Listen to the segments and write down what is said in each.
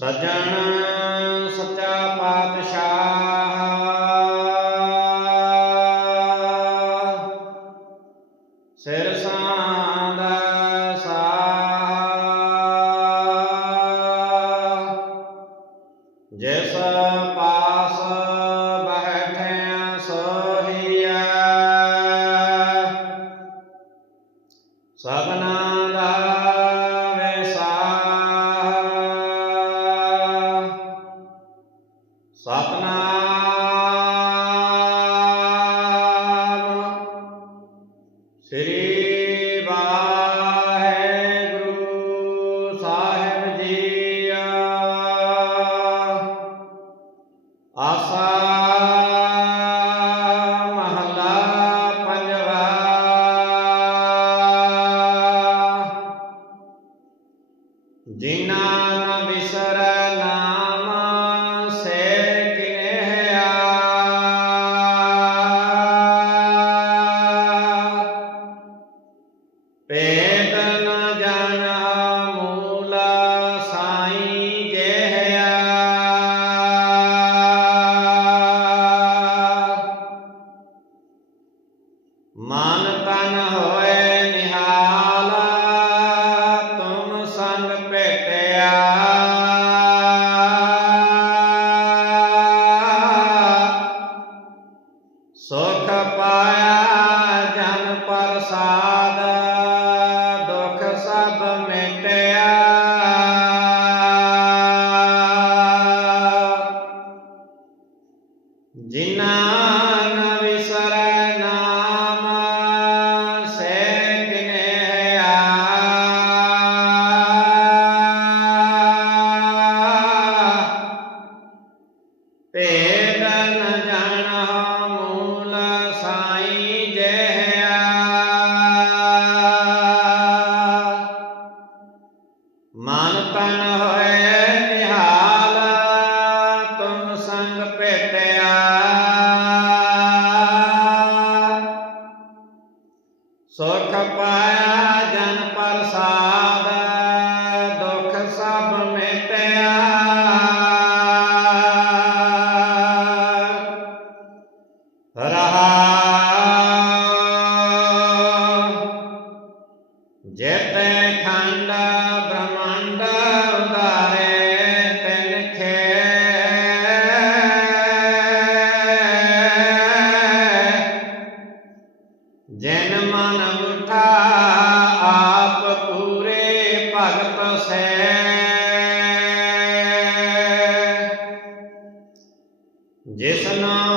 ਸਜਣ ਸੱਚਾ ਪਾਤਸ਼ਾਹ। ਸਿਰ ਸਾਂਦਾ ਸ੍ਰੀ ਵਾਹਿਗੁਰੂ ਸਾਹਿਬ ਜੀ ਆਸਾ ਮਹਲਾ ਪੰਜਵਾ। ਜਿਨ੍ਹਾਂ ਮਨ ਤਨ ਹੋਏ ਨਿਹਾਲਾ ਤੁਮ ਪਾਇਆ ਜਨ ਪ੍ਰਸਾਦ ਦੁਖ ਸਭ ਮਿਟੇ। Yeah.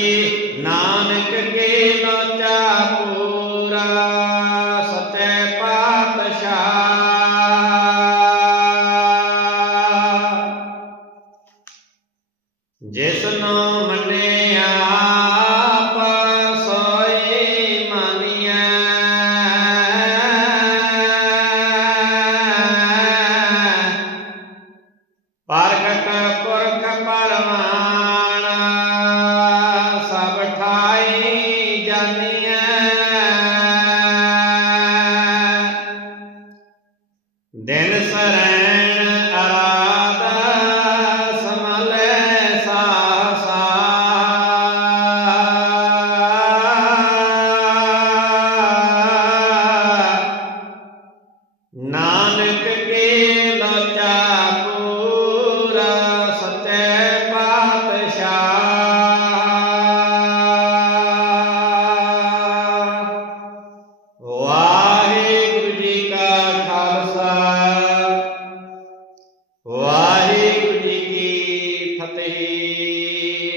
ਕਰੀਏ ਨਾਨਕ ਕੇ ਲਾਚਾ ਪੂਰਾ ਸਤੈ ਪਾਤਸ਼ਾਹ। ਜਿਸ ਨਾਮ ਦਿਨ ਸਰੈ